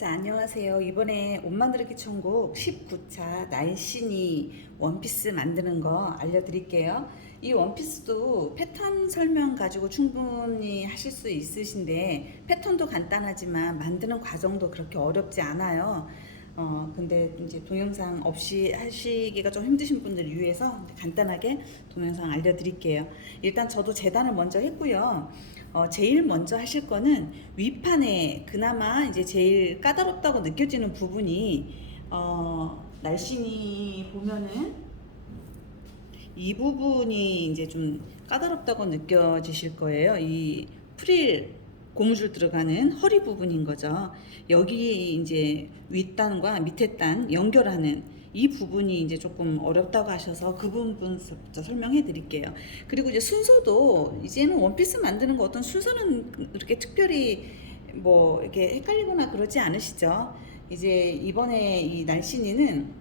자, 안녕하세요. 이번에 옷 만들기 천국 19차 날씬이 원피스 만드는 거 알려드릴게요. 이 원피스도 패턴 설명 가지고 충분히 하실 수 있으신데, 패턴도 간단하지만 만드는 과정도 그렇게 어렵지 않아요. 근데 이제 동영상 없이 하시기가 좀 힘드신 분들을 위해서 간단하게 동영상 알려드릴게요. 일단 저도 재단을 먼저 했고요. 제일 먼저 하실 거는 윗판에 그나마 이제 제일 까다롭다고 느껴지는 부분이, 날씬이 보면은 이 부분이 이제 좀 까다롭다고 느껴지실 거예요. 이 프릴 고무줄 들어가는 허리 부분인 거죠. 여기 이제 윗단과 밑에 단 연결하는 이 부분이 이제 조금 어렵다고 하셔서 그 부분부터 설명해 드릴게요. 그리고 이제 순서도 이제는 원피스 만드는 거 어떤 순서는 그렇게 특별히 뭐 이렇게 헷갈리거나 그러지 않으시죠? 이제 이번에 이 날씬이는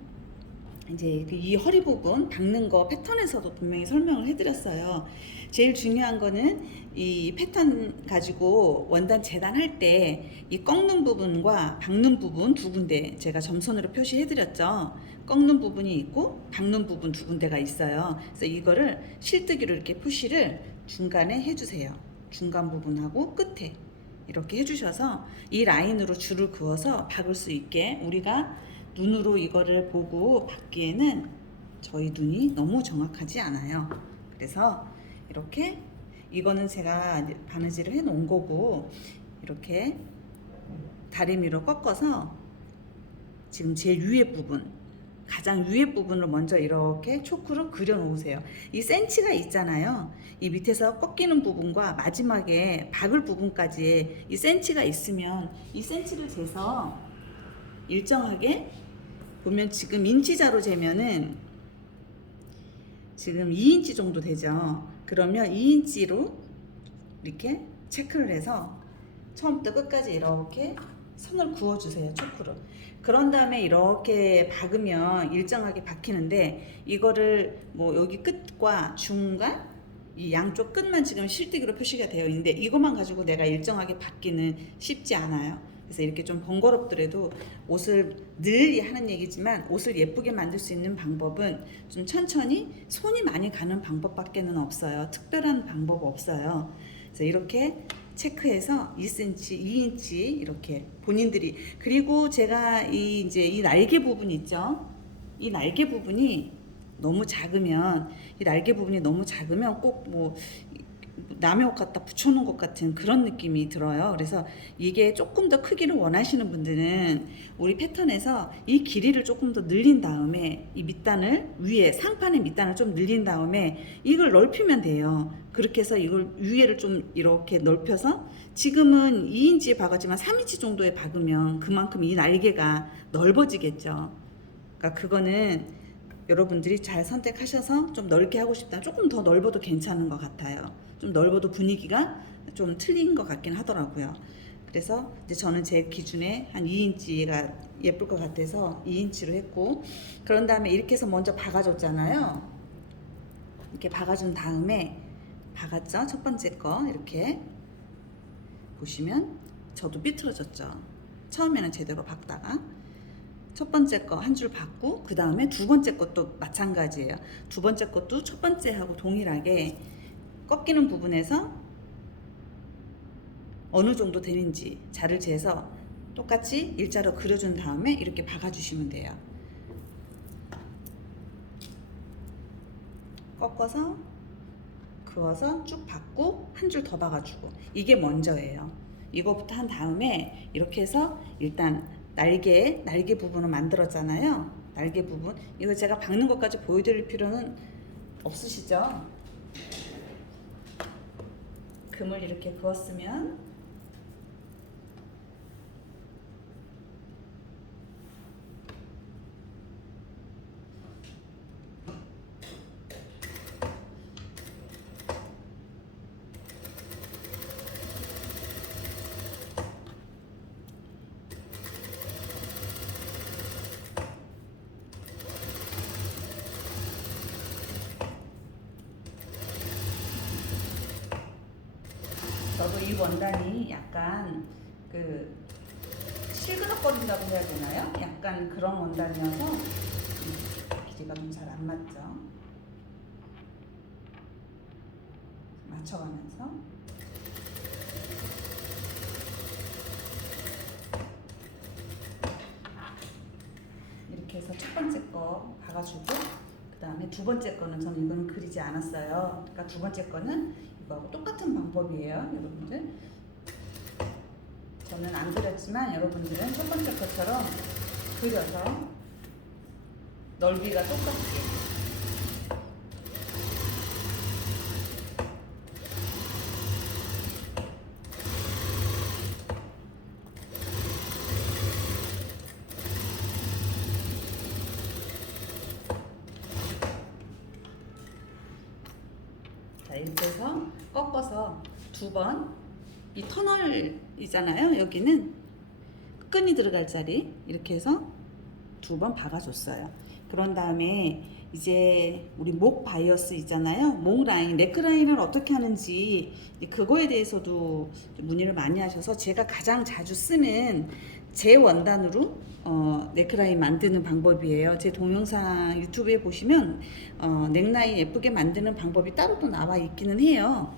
이제 이 허리 부분 박는 거 패턴에서도 분명히 설명을 해드렸어요. 제일 중요한 거는 이 패턴 가지고 원단 재단할 때 이 꺾는 부분과 박는 부분 두 군데 제가 점선으로 표시해드렸죠. 꺾는 부분이 있고 박는 부분 두 군데가 있어요. 그래서 이거를 실뜨기로 이렇게 표시를 중간에 해주세요. 중간 부분하고 끝에 이렇게 해주셔서 이 라인으로 줄을 그어서 박을 수 있게, 우리가 눈으로 이거를 보고 받기에는 저희 눈이 너무 정확하지 않아요. 그래서 이렇게, 이거는 제가 바느질을 해 놓은 거고, 이렇게 다리미로 꺾어서 지금 제일 위에 부분, 가장 위에 부분을 먼저 이렇게 초크로 그려 놓으세요. 이 센치가 있잖아요. 이 밑에서 꺾이는 부분과 마지막에 박을 부분까지 이 센치가 있으면 이 센치를 재서 일정하게 보면, 지금 인치자로 재면은 지금 2인치 정도 되죠. 그러면 2인치로 이렇게 체크를 해서 처음부터 끝까지 이렇게 선을 그어주세요. 초크로. 그런 다음에 이렇게 박으면 일정하게 박히는데, 이거를 뭐 여기 끝과 중간 이 양쪽 끝만 지금 실뜨기로 표시가 되어 있는데, 이것만 가지고 내가 일정하게 박기는 쉽지 않아요. 그래서 이렇게 좀 번거롭더라도, 옷을 늘 하는 얘기지만 옷을 예쁘게 만들 수 있는 방법은 좀 천천히 손이 많이 가는 방법밖에는 없어요. 특별한 방법 없어요. 그래서 이렇게 체크해서 2cm, 2인치 이렇게 본인들이, 그리고 제가 이제 이 날개 부분 있죠? 이 날개 부분이 너무 작으면, 이 날개 부분이 너무 작으면 꼭 뭐 남의 옷 갖다 붙여놓은 것 같은 그런 느낌이 들어요. 그래서 이게 조금 더 크기를 원하시는 분들은 우리 패턴에서 이 길이를 조금 더 늘린 다음에 이 밑단을, 위에 상판의 밑단을 좀 늘린 다음에 이걸 넓히면 돼요. 그렇게 해서 이걸 위에를 좀 이렇게 넓혀서, 지금은 2인치에 박았지만 3인치 정도에 박으면 그만큼 이 날개가 넓어지겠죠. 그러니까 그거는 여러분들이 잘 선택하셔서, 좀 넓게 하고 싶다, 조금 더 넓어도 괜찮은 것 같아요. 좀 넓어도 분위기가 좀 틀린 것 같긴 하더라고요. 그래서 이제 저는 제 기준에 한 2인치가 예쁠 것 같아서 2인치로 했고, 그런 다음에 이렇게 해서 먼저 박아줬잖아요. 이렇게 박아준 다음에, 박았죠? 첫 번째 거 이렇게 보시면 저도 삐뚤어졌죠. 처음에는 제대로 박다가 첫 번째 거 한 줄 박고, 그 다음에 두 번째 것도 마찬가지예요. 두 번째 것도 첫 번째하고 동일하게 꺾이는 부분에서 어느 정도 되는지 자를 재서 똑같이 일자로 그려준 다음에 이렇게 박아주시면 돼요. 꺾어서 그어서 쭉 박고 한 줄 더 박아주고, 이게 먼저예요. 이거부터 한 다음에 이렇게 해서 일단 날개 부분을 만들었잖아요. 날개 부분, 이거 제가 박는 것까지 보여드릴 필요는 없으시죠? 금을 이렇게 그었으면 저도 이 원단이 약간 그 삐끄덕거린다고 해야 되나요? 약간 그런 원단이어서 길이가 좀 잘 안 맞죠. 맞춰가면서 이렇게 해서 첫 번째 거 박아주고, 그 다음에 두 번째 거는 저는 이거는 그리지 않았어요. 그러니까 두 번째 거는 이거하고 똑같은 방법이에요, 여러분들. 저는 안 그렸지만 여러분들은 첫 번째 것처럼 그려서 넓이가 똑같게 자, 이렇게 해서 꺾어서 두 번, 이 터널이잖아요. 여기는 끈이 들어갈 자리 이렇게 해서 두 번 박아줬어요. 그런 다음에 이제 우리 목 바이어스 있잖아요. 목 라인, 네크라인을 어떻게 하는지 그거에 대해서도 문의를 많이 하셔서 제가 가장 자주 쓰는 제 원단으로 넥라인 만드는 방법이에요. 제 동영상 유튜브에 보시면 넥라인 예쁘게 만드는 방법이 따로 또 나와 있기는 해요.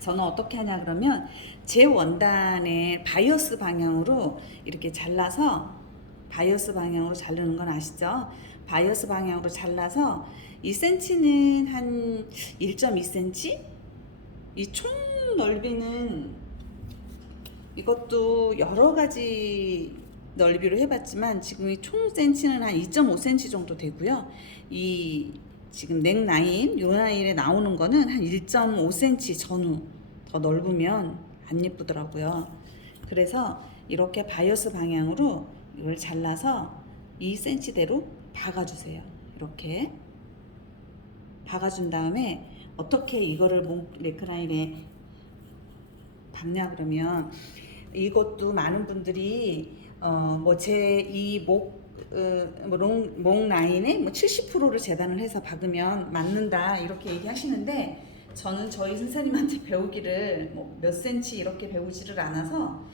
저는 어떻게 하냐 그러면 제 원단의 바이어스 방향으로 이렇게 잘라서, 바이어스 방향으로 자르는 건 아시죠? 바이어스 방향으로 잘라서 2cm는 한 1.2cm? 이 총 넓이는 이것도 여러 가지 넓이로 해봤지만 지금 이 총 센치는 한 2.5cm 정도 되고요. 이 지금 넥 라인, 요 라인에 나오는 거는 한 1.5cm 전후 더 넓으면 안 예쁘더라고요. 그래서 이렇게 바이어스 방향으로 이걸 잘라서 2cm대로 박아주세요. 이렇게 박아준 다음에 어떻게 이거를 목 네크라인에 박냐 그러면, 이것도 많은 분들이 뭐 제 이 목 라인에 뭐 70%를 재단을 해서 박으면 맞는다 이렇게 얘기하시는데, 저는 저희 선생님한테 배우기를 뭐 몇 센치 이렇게 배우지를 않아서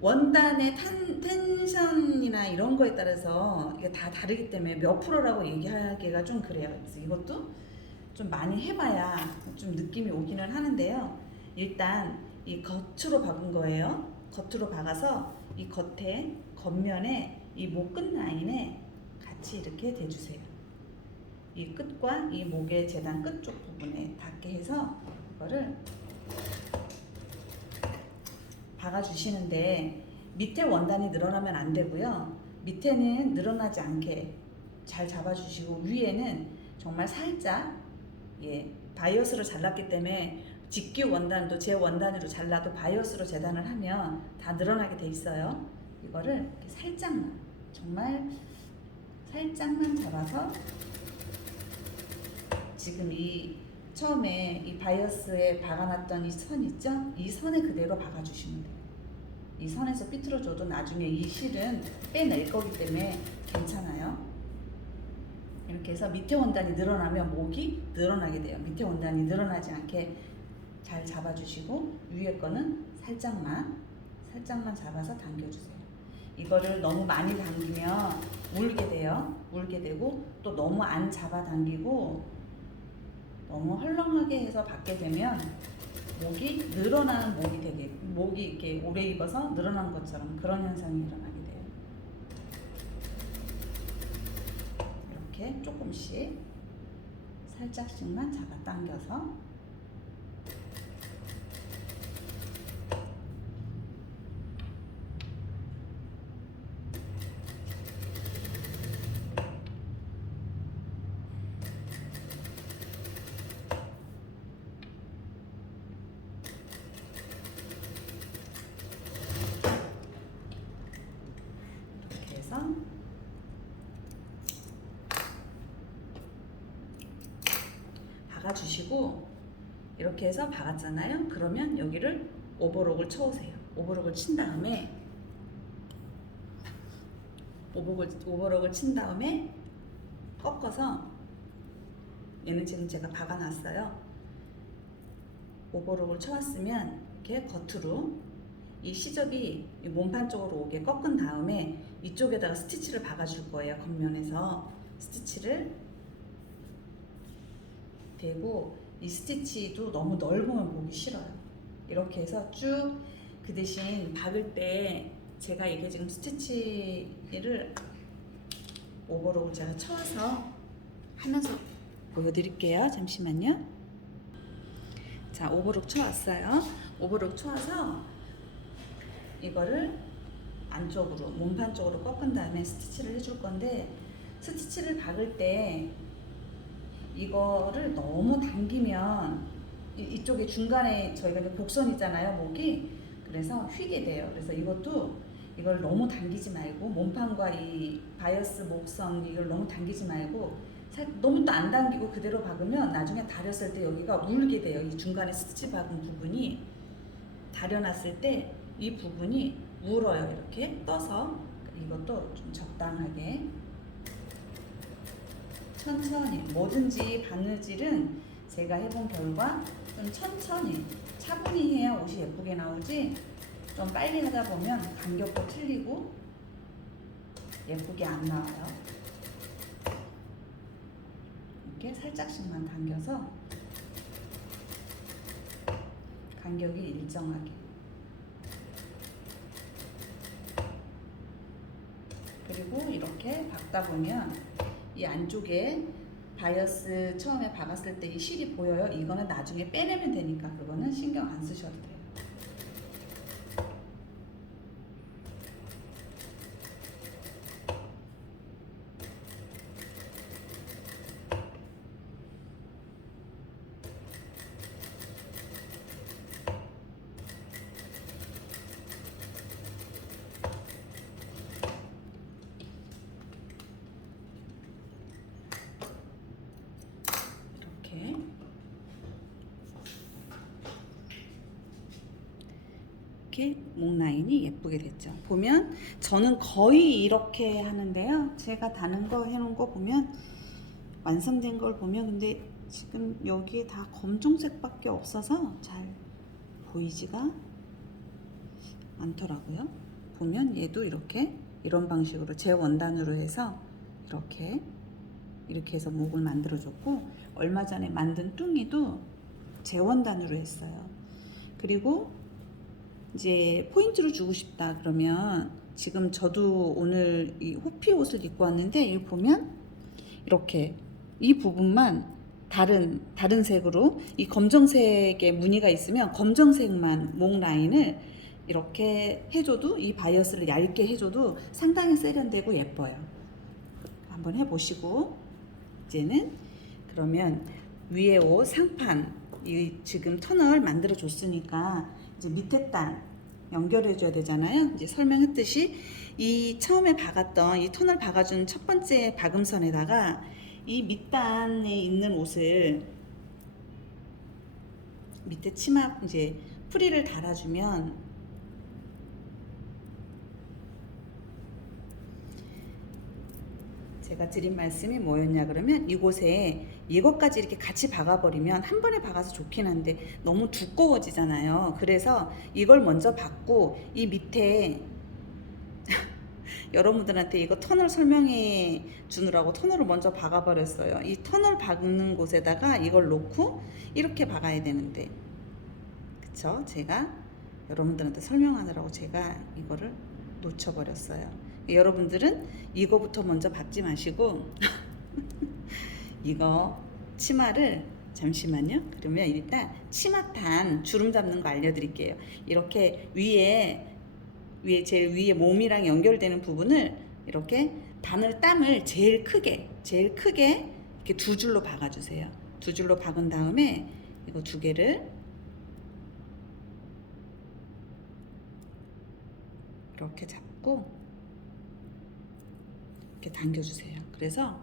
원단의 텐션이나 이런 거에 따라서 이게 다 다르기 때문에 몇 프로라고 얘기하기가 좀 그래요. 그래서 이것도 좀 많이 해봐야 좀 느낌이 오기는 하는데요. 일단 이 겉으로 박은 거예요. 겉으로 박아서 이 겉면에 이 목 끝 라인에 같이 이렇게 대주세요. 이 끝과 이 목의 재단 끝쪽 부분에 닿게 해서 이거를 박아주시는데, 밑에 원단이 늘어나면 안 되고요. 밑에는 늘어나지 않게 잘 잡아주시고, 위에는 정말 살짝, 바이어스로 잘랐기 때문에 직규 원단도 제 원단으로 잘라도 바이어스로 재단을 하면 다 늘어나게 돼 있어요. 이거를 이렇게 살짝만, 정말 살짝만 잡아서, 지금 이 처음에 이 바이어스에 박아놨던 이 선 있죠? 이 선에 그대로 박아주시면 돼요. 이 선에서 삐뚤어져도 나중에 이 실은 빼낼 거기 때문에 괜찮아요. 이렇게 해서 밑에 원단이 늘어나면 목이 늘어나게 돼요. 밑에 원단이 늘어나지 않게 잘 잡아주시고, 위에 거는 살짝만 잡아서 당겨주세요. 이거를 너무 많이 당기면 물게 돼요. 물게 되고, 또 너무 안 잡아 당기고 너무 헐렁하게 해서 받게 되면 목이 늘어나는 목이 이렇게 오래 입어서 늘어난 것처럼 그런 현상이 일어나게 돼요. 이렇게 조금씩 살짝씩만 잡아 당겨서, 박아주시고, 이렇게 해서 박았잖아요. 그러면 여기를 오버록을 쳐오세요. 오버록을 친 다음에 꺾어서, 얘는 지금 제가 박아놨어요. 오버록을 쳐왔으면 이렇게 겉으로 이 시접이 이 몸판 쪽으로 오게 꺾은 다음에 이쪽에다가 스티치를 박아줄 거예요. 겉면에서 스티치를 대고, 이 스티치도 너무 넓으면 보기 싫어요. 이렇게 해서 쭉, 그 대신 박을 때 제가 이게 지금 스티치를 오버록을 제가 쳐서 하면서 보여드릴게요. 잠시만요. 자, 오버록 쳐왔어요. 오버록 쳐와서 이거를 안쪽으로, 몸판 쪽으로 꺾은 다음에 스티치를 해줄 건데, 스티치를 박을 때 이거를 너무 당기면 이쪽에 중간에 저희가 이제 곡선 있잖아요, 목이. 그래서 휘게 돼요. 그래서 이걸 너무 당기지 말고, 몸판과 이 바이어스 목선 이걸 너무 당기지 말고, 너무 또 안 당기고 그대로 박으면 나중에 다렸을 때 여기가 울게 돼요. 이 중간에 스티치 박은 부분이 다려놨을 때 이 부분이 울어요. 이렇게 떠서. 이것도 좀 적당하게 천천히, 뭐든지 바느질은 제가 해본 결과 좀 천천히 차분히 해야 옷이 예쁘게 나오지, 좀 빨리 하다 보면 간격도 틀리고 예쁘게 안 나와요. 이렇게 살짝씩만 당겨서 간격이 일정하게, 그리고 이렇게 박다 보면 이 안쪽에 바이어스 처음에 박았을 때 이 실이 보여요. 이거는 나중에 빼내면 되니까 그거는 신경 안 쓰셔도 돼요. 이렇게 목 라인이 예쁘게 됐죠. 보면 저는 거의 이렇게 하는데요. 제가 다른 거 해놓은 거 보면, 완성된 걸 보면, 근데 지금 여기에 다 검정색밖에 없어서 잘 보이지가 않더라고요. 보면 얘도 이렇게 이런 방식으로 제 원단으로 해서 이렇게 해서 목을 만들어줬고, 얼마 전에 만든 뚱이도 제 원단으로 했어요. 그리고 이제 포인트를 주고 싶다 그러면, 지금 저도 오늘 이 호피 옷을 입고 왔는데, 여기 보면 이렇게 이 부분만 다른 색으로, 이 검정색의 무늬가 있으면 검정색만 목 라인을 이렇게 해줘도, 이 바이어스를 얇게 해줘도 상당히 세련되고 예뻐요. 한번 해보시고, 이제는 그러면 위에 옷 상판, 이 지금 터널 만들어 줬으니까 이제 밑에 단 연결해 줘야 되잖아요. 이제 설명했듯이 이 처음에 박았던 이 터널 박아준 첫 번째 박음선에다가 이 밑단에 있는 옷을 밑에 치마 이제 프릴을 달아주면, 제가 드린 말씀이 뭐였냐 그러면, 이곳에 이것까지 이렇게 같이 박아버리면 한 번에 박아서 좋긴 한데 너무 두꺼워지잖아요. 그래서 이걸 먼저 박고, 이 밑에 여러분들한테 이거 터널 설명해 주느라고 터널을 먼저 박아버렸어요. 이 터널 박는 곳에다가 이걸 놓고 이렇게 박아야 되는데, 그쵸? 제가 여러분들한테 설명하느라고 제가 이거를 놓쳐버렸어요. 여러분들은 이거부터 먼저 박지 마시고 이거 치마를, 잠시만요. 그러면 일단 치마탄 주름 잡는 거 알려드릴게요. 이렇게 위에 제일 위에 몸이랑 연결되는 부분을 이렇게 땀을 제일 크게 이렇게 두 줄로 박아주세요. 두 줄로 박은 다음에 이거 두 개를 이렇게 잡고 이렇게 당겨주세요. 그래서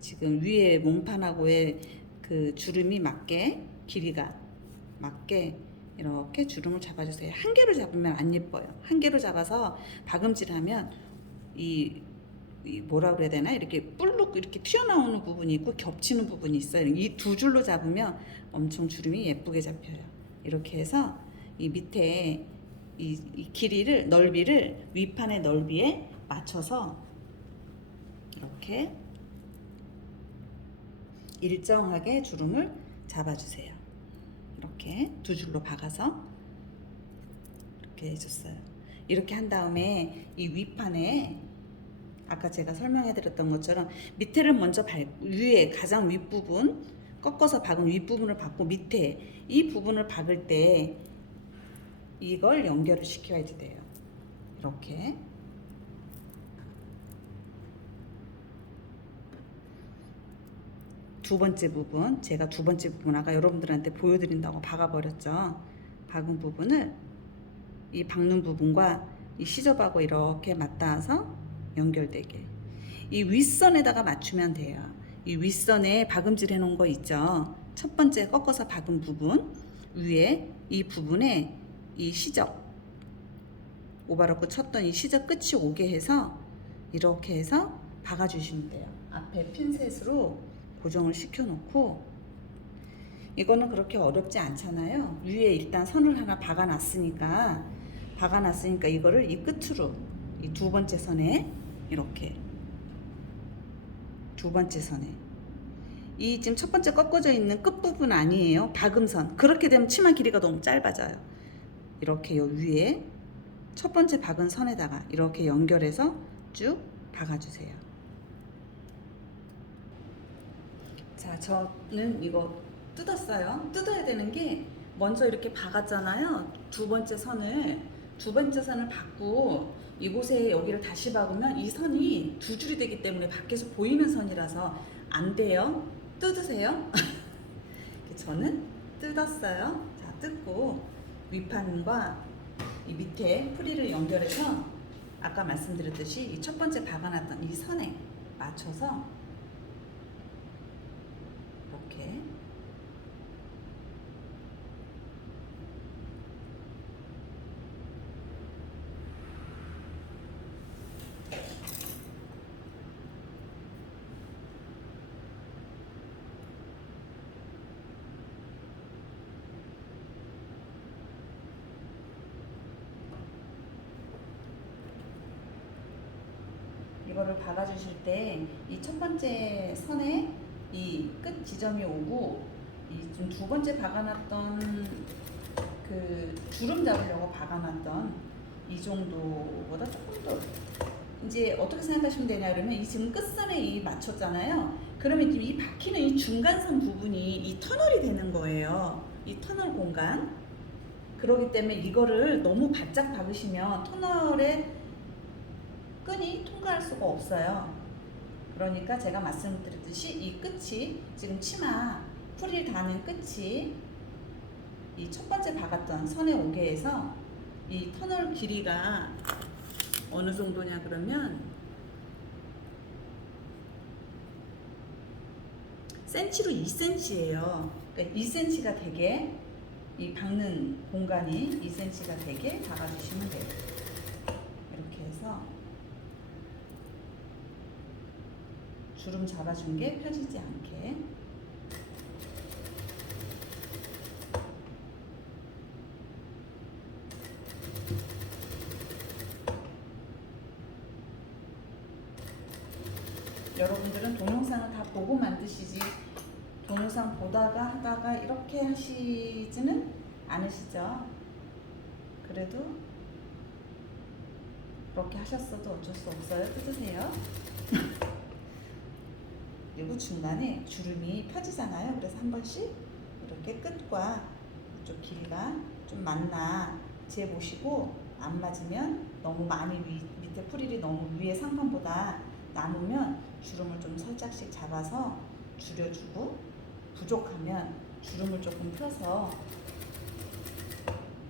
지금 위에 몸판하고의 그 주름이 맞게, 길이가 맞게 이렇게 주름을 잡아주세요. 한 개로 잡으면 안 예뻐요. 한 개로 잡아서 박음질하면 이 뭐라 그래야 되나, 이렇게 뿔룩 이렇게 튀어나오는 부분이 있고 겹치는 부분이 있어요. 이 두 줄로 잡으면 엄청 주름이 예쁘게 잡혀요. 이렇게 해서 이 밑에 이 길이를 넓이를 윗판의 넓이에 맞춰서 이렇게 일정하게 주름을 잡아주세요. 이렇게 두 줄로 박아서 이렇게 해줬어요. 이렇게 한 다음에 이 윗판에 아까 제가 설명해 드렸던 것처럼 밑에를 먼저 위에 가장 윗부분 꺾어서 박은 윗부분을 박고 밑에 이 부분을 박을 때 이걸 연결을 시켜야 돼요. 이렇게 두 번째 부분, 제가 두 번째 부분 아까 여러분들한테 보여드린다고 박아버렸죠. 박은 부분을 이 박는 부분과 이 시접하고 이렇게 맞닿아서 연결되게 이 윗선에다가 맞추면 돼요. 이 윗선에 박음질 해놓은 거 있죠. 첫 번째 꺾어서 박은 부분 위에 이 부분에 이 시접 오바로크 쳤던 이 시접 끝이 오게 해서 이렇게 해서 박아주시면 돼요. 앞에 핀셋으로 고정을 시켜놓고 이거는 그렇게 어렵지 않잖아요. 위에 일단 선을 하나 박아놨으니까 이거를 이 끝으로 이 두 번째 선에 이렇게 두 번째 선에 이 지금 첫 번째 꺾어져 있는 끝부분 아니에요. 박음선. 그렇게 되면 치마 길이가 너무 짧아져요. 이렇게 요 위에 첫 번째 박은 선에다가 이렇게 연결해서 쭉 박아주세요. 자, 저는 이거 뜯었어요. 뜯어야 되는 게 먼저 이렇게 박았잖아요. 두 번째 선을 박고 이곳에 여기를 다시 박으면 이 선이 두 줄이 되기 때문에 밖에서 보이는 선이라서 안 돼요. 뜯으세요. 저는 뜯었어요. 자, 뜯고 윗판과 이 밑에 프릴을 연결해서 아까 말씀드렸듯이 이 첫 번째 박아놨던 이 선에 맞춰서 이렇게 이거를 박아주실 때 이 첫 번째 선에 이 끝 지점이 오고 이 좀 두 번째 박아놨던 그 주름 잡으려고 박아놨던 이 정도보다 조금 더 이제 어떻게 생각하시면 되냐 그러면 이 지금 끝선에 이 맞췄잖아요. 그러면 지금 이 박히는 이 중간선 부분이 이 터널이 되는 거예요. 이 터널 공간. 그렇기 때문에 이거를 너무 바짝 박으시면 터널에 끈이 통과할 수가 없어요. 그러니까 제가 말씀드렸듯이 이 끝이 지금 치마 프릴 다는 끝이 이 첫 번째 박았던 선에 오게 해서 이 터널 길이가 어느 정도냐 그러면 센치로 2cm예요. 그러니까 2cm가 되게 이 박는 공간이 2cm가 되게 박아주시면 돼요. 이렇게 해서 주름 잡아준 게 펴지지 않게 여러분들은 동영상을 다 보고 만드시지 동영상 보다가 하다가 이렇게 하시지는 않으시죠? 그래도 그렇게 하셨어도 어쩔 수 없어요. 뜯으세요. 그리고 중간에 주름이 펴지잖아요. 그래서 한 번씩 이렇게 끝과 이쪽 길이가 좀 맞나 재보시고 안 맞으면 너무 많이 밑에 프릴이 너무 위에 상판보다 남으면 주름을 좀 살짝씩 잡아서 줄여주고 부족하면 주름을 조금 펴서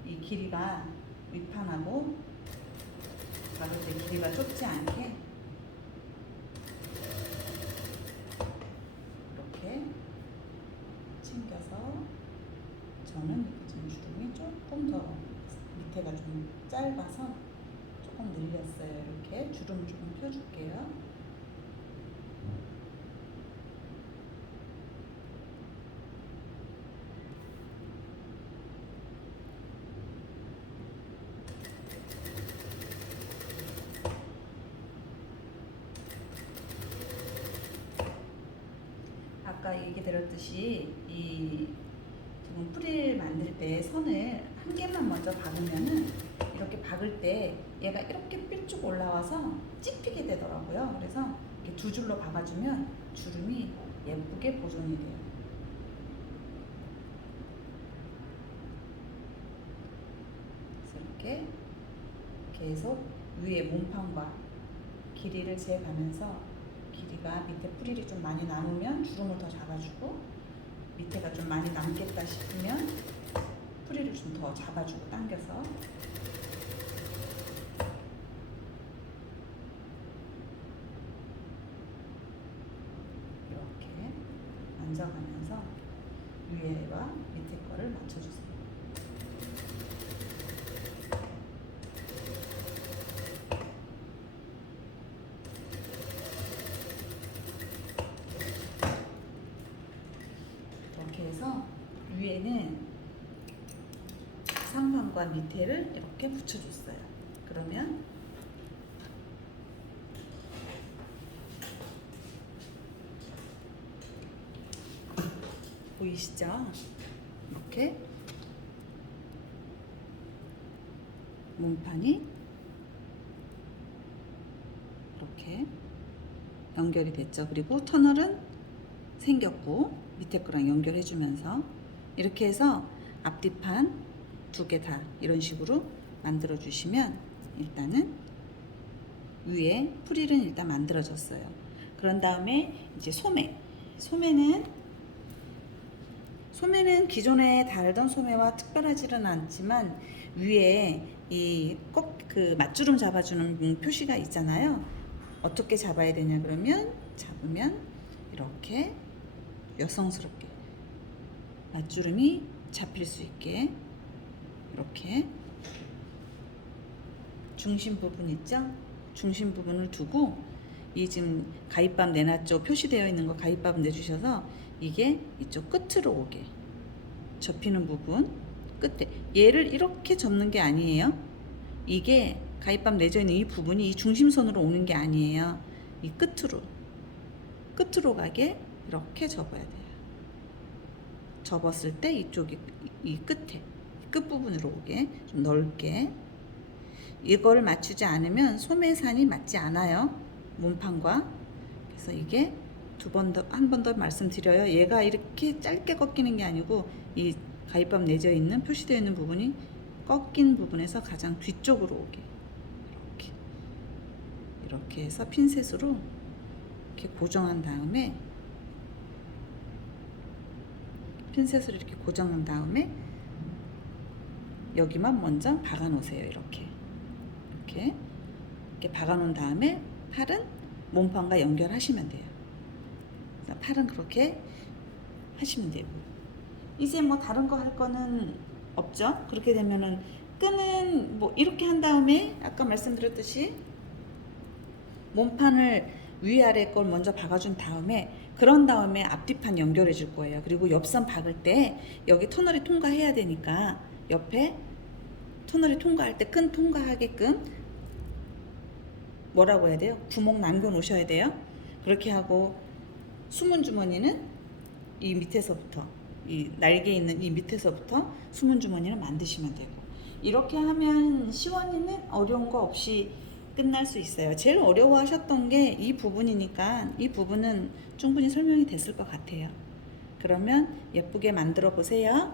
이 길이가 윗판하고 박을 때 길이가 좁지 않게 이렇게 챙겨서 저는 지금 주름이 조금 더 밑에가 좀 짧아서 조금 늘렸어요. 이렇게 주름을 조금 펴줄게요. 아까 얘기 드렸듯이 이 지금 프릴 만들 때 선을 한 개만 먼저 박으면은 이렇게 박을 때 얘가 이렇게 삐쭉 올라와서 찝히게 되더라고요. 그래서 이렇게 두 줄로 박아주면 주름이 예쁘게 보존이 돼요. 그래서 이렇게 계속 위에 몸판과 길이를 재가면서 길이가 밑에 프릴이 좀 많이 남으면 주름을 더 잡아주고 밑에가 좀 많이 남겠다 싶으면 프릴을 좀 더 잡아주고 당겨서 이렇게 만져가면서 위에와 밑에 거를 맞춰주세요. 이렇게 해서 위에는 상판과 밑에를 이렇게 붙여줬어요. 그러면 보이시죠? 이렇게 몸판이 이렇게 연결이 됐죠. 그리고 터널은 생겼고 밑에 거랑 연결해주면서 이렇게 해서 앞뒤판 두 개 다 이런 식으로 만들어 주시면 일단은 위에 프릴은 일단 만들어졌어요. 그런 다음에 이제 소매는 기존에 달던 소매와 특별하지는 않지만 위에 이 꼭 그 맞주름 잡아주는 표시가 있잖아요. 어떻게 잡아야 되냐 그러면 잡으면 이렇게 여성스럽게 맞주름이 잡힐 수 있게 이렇게 중심 부분 있죠? 중심 부분을 두고 이 지금 가위밥 내놨죠? 표시되어 있는 거 가위밥 내주셔서 이게 이쪽 끝으로 오게 접히는 부분 끝에 얘를 이렇게 접는 게 아니에요. 이게 가위밥 내져 있는 이 부분이 이 중심선으로 오는 게 아니에요. 이 끝으로 가게 이렇게 접어야 돼요. 접었을 때 이쪽이 이 끝에 끝부분으로 오게 좀 넓게 이거를 맞추지 않으면 소매산이 맞지 않아요. 몸판과. 그래서 이게 한 번 더 말씀드려요. 얘가 이렇게 짧게 꺾이는 게 아니고 이 가위밥 내져 있는 표시되어 있는 부분이 꺾인 부분에서 가장 뒤쪽으로 오게 이렇게 해서 핀셋으로 이렇게 고정한 다음에 핀셋으로 이렇게 고정한 다음에 여기만 먼저 박아 놓으세요. 이렇게 박아 놓은 다음에 팔은 몸판과 연결하시면 돼요. 팔은 그렇게 하시면 되고 이제 뭐 다른 거 할 거는 없죠. 그렇게 되면은 끈은 뭐 이렇게 한 다음에 아까 말씀드렸듯이 몸판을 위아래 걸 먼저 박아준 다음에 그런 다음에 앞뒤판 연결해 줄 거예요. 그리고 옆선 박을 때 여기 터널이 통과해야 되니까 옆에 터널이 통과할 때 끈 통과하게끔 뭐라고 해야 돼요? 구멍 남겨 놓으셔야 돼요. 그렇게 하고 숨은 주머니는 이 밑에서부터 이 날개 있는 이 밑에서부터 숨은 주머니를 만드시면 되고 이렇게 하면 시원이는 어려운 거 없이 끝날 수 있어요. 제일 어려워하셨던 게 이 부분이니까 이 부분은 충분히 설명이 됐을 것 같아요. 그러면 예쁘게 만들어 보세요.